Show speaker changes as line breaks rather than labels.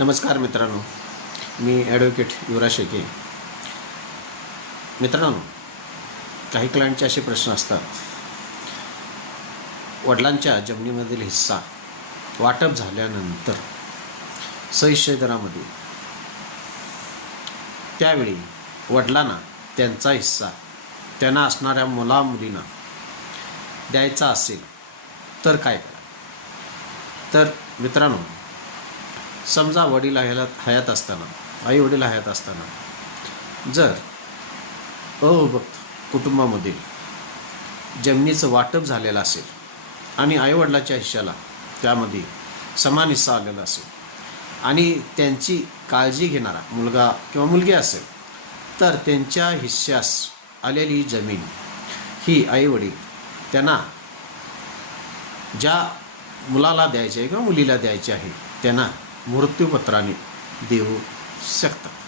नमस्कार मित्रांनो मी ॲडव्होकेट युवराज शेके. मित्रांनो काही क्लायंटचे असे प्रश्न असतात. वडिलांच्या जमिनीमधील हिस्सा वाटप झाल्यानंतर सहिष्य दरामध्ये त्यावेळी वडिलांना त्यांचा हिस्सा त्यांना असणाऱ्या मुला मुलींना द्यायचा असेल तर काय करा? तर मित्रांनो समजा वडील ह्याला हयात असताना आई वडील हयात असताना जर अविभक्त कुटुंबामधील जमिनीचं वाटप झालेलं असेल आणि आईवडिलाच्या हिश्श्याला त्यामध्ये समान हिस्सा आलेला असेल आणि त्यांची काळजी घेणारा मुलगा किंवा मुलगी असेल तर त्यांच्या हिश्श्यास आलेली जमीन ही आईवडील त्यांना ज्या मुलाला द्यायची आहे किंवा मुलीला द्यायचे आहे त्यांना मृत्यूपत्राने देऊ शकतात.